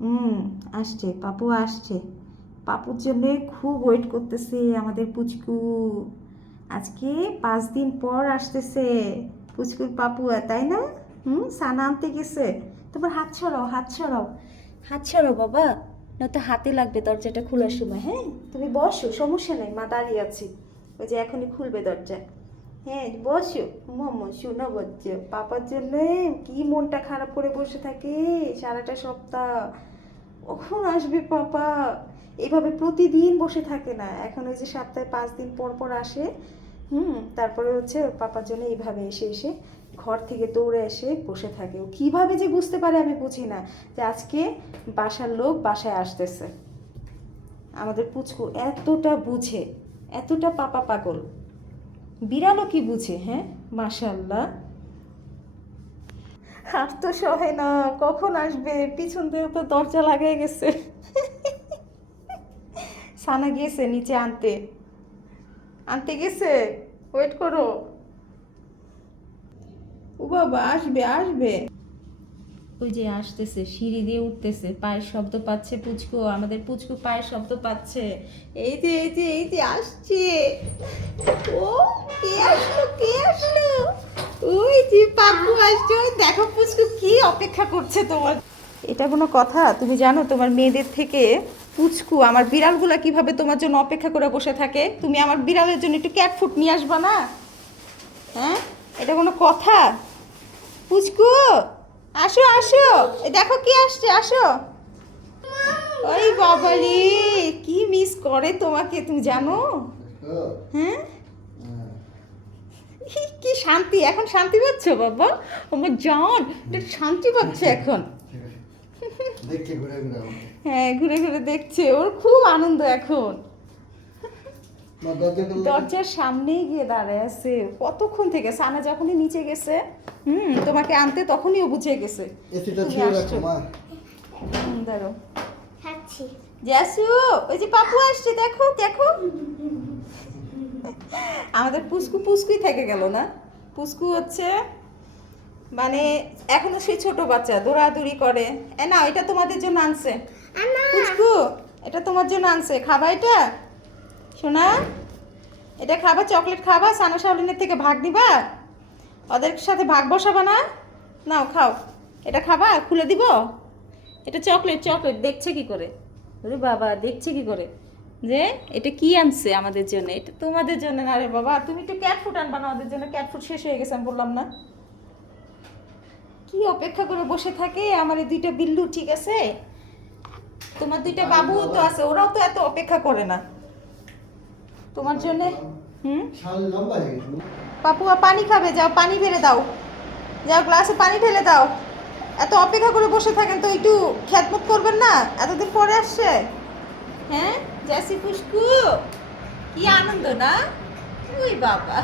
হুম, আসছে, পাপু আসছে। পাপুর জন্য খুব ওয়েট করতেছে আমাদের পুচকু। আজকে পাঁচ দিন পর আসতেছে পুচকুর পাপু, তাই না? হুম, সানা আনতে গেছে। তোমার হাত ছড়াও হাত ছড়াও হাত ছড়াও বাবা, নয়তো হাতে লাগবে দরজাটা খোলার সময় হ্যাঁ? তুমি বসো, সমস্যা নেই, মা দাঁড়িয়ে আছি। ওই যে এখনই খুলবে দরজা। হ্যাঁ বসো। মোমো শোনো বলছো পাপার জন্য কি মনটা খারাপ করে বসে থাকে সারাটা সপ্তাহ? কখন আসবে পাপা? এভাবে প্রতিদিন বসে থাকে না। এখন ওই যে সপ্তাহে পাঁচ দিন পর পর আসে, হুম, তারপরে হচ্ছে পাপার জন্য এইভাবে এসে এসে ঘর থেকে দৌড়ে এসে বসে থাকে। ও কীভাবে যে বুঝতে পারে আমি বুঝি না যে আজকে বাসার লোক বাসায় আসতেছে। আমাদের পুচকু এতটা বুঝে, এতটা পাপা পাগল। বিড়ালও কি বুঝে হ্যাঁ? মাশাল্লাহ আর তো সহে না, কখন আসবে? পিছন থেকে তো দরজা লাগাই গেছে। সানা গিয়েছে নিচে আনতে। আনতে গেছে? ওয়েট করো। ও বাবা, আসবে আসবে। ওই যে আসতেছে, সিঁড়ি দিয়ে উঠতেছে, পায়ের শব্দ পাচ্ছে পুচকু, আমাদের পুচকু পায়ের শব্দ পাচ্ছে। এই যে এই যে এই যে, আসছে। ও, কে আসলো কে আসলো? ওই যে পাপু আসছে। ওই দেখো পুচকু কি অপেক্ষা করছে তোমার। এটা কোনো কথা? তুমি জানো তোমার মেয়েদের থেকে পুচকু আমার বিড়ালগুলা কীভাবে তোমার জন্য অপেক্ষা করে বসে থাকে? তুমি আমার বিড়ালের জন্য একটু ক্যাট ফুড নিয়ে আসবা না? হ্যাঁ? এটা কোনো কথা? পুচকু! আসো আসো। দেখো কি আসছে আসো। ওই বাবা রে কি মিস করে তোমাকে তুমি জানো? হ্যাঁ? কি শান্তি এখন শান্তি পাচ্ছ বাবা? আমার জান শান্তি পাচ্ছে এখন। হ্যাঁ ঘুরে ঘুরে দেখছে ওর খুব আনন্দ এখন। দরজার সামনেই গিয়ে দাঁড়ায় আছে। কতক্ষণ থেকে? সানা যখনই নিচে গেছে হুম তোমাকে আনতে তখনই ও বুঝে গেছে। এসিটা তুমি ছেড়ে রাখো মা। হুম, দাঁড়াও। খাচ্ছি। জ্যাসু ওই যে পাপু আসছে দেখো দেখো। আমাদের পুস্কু পুস্কুই থেকে গেল না? পুস্কু হচ্ছে মানে এখনও সেই ছোট বাচ্চা দৌড়াদৌড়ি করে। এ না এটা তোমাদের জন্য আনছে। পুচকু এটা তোমার জন্য আনছে। খাবা এটা? শোনা এটা খাবা, চকলেট খাবা, সানা শাওলিনের থেকে ভাগ দিবা। ওদের সাথে ভাগ বসাবা না। নাও, খাও। এটা খাবা, খুলে দিব। এটা চকলেট চকলেট, দেখছে কি করে? ওরে বাবা, দেখছে কি করে? যে, এটা কি আনছে আমাদের জন্য? এটা তোমাদের জন্য না রে বাবা। তুমি একটু ক্যাট ফুড আনবা না ওদের জন্য? ক্যাট ফুড শেষ হয়ে গেছে, আমি বললাম না। কি অপেক্ষা করে বসে থাকে? আমার এই দুইটা বিল্লু, ঠিক আছে? তোমার দুইটা বাবু তো আছে, ওরাও তো এত অপেক্ষা করে না। তোমার জন্য? হুম? শাল লম্বা হয়ে গেছে পাপুয়া পানি খাবে যাও পানি ফেলে দাও। যাও গ্লাসে পানি ঢেলে দাও। এত অপেক্ষা করে বসে থাকেন তো একটু খ্যাতমত করবেন না? এতদিন পরে আসছে। হ্যাঁ জ্যাসি পুষ্কু কি আনন্দ না? ওই বাবা।